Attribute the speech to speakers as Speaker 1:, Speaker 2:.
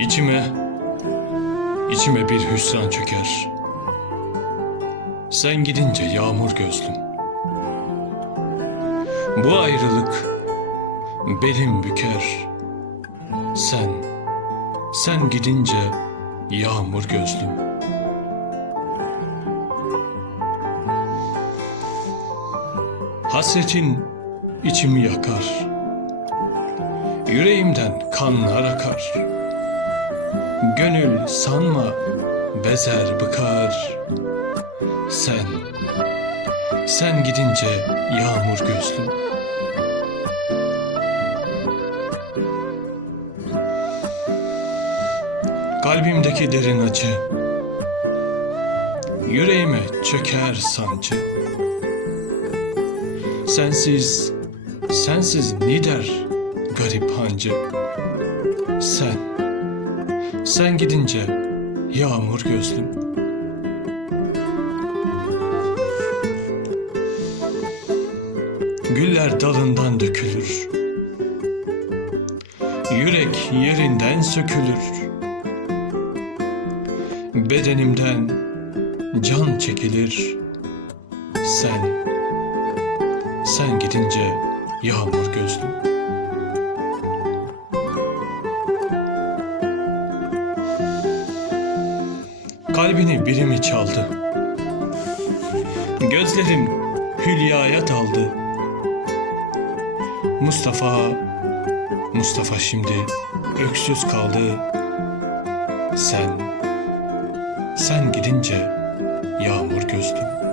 Speaker 1: İçime, içime bir hüsran çöker. Sen gidince yağmur gözlüm. Bu ayrılık belim büker. Sen, sen gidince yağmur gözlüm. Hasretin içimi yakar. Yüreğimden kanlar akar. Gönül sanma bezer bıkar. Sen, sen gidince yağmur gözlüm. Kalbimdeki derin acı Yüreğime çöker sancı Sensiz, sensiz nider garip hancı. Sen, sen gidince yağmur gözlüm. Güller dalından dökülür. Yürek yerinden sökülür. Bedenimden can çekilir. Sen, sen gidince yağmur gözlüm Kalbini biri mi çaldı. Gözlerim hülyaya daldı. Mustafa, Mustafa şimdi öksüz kaldı. Sen, sen gidince yağmur gözlüm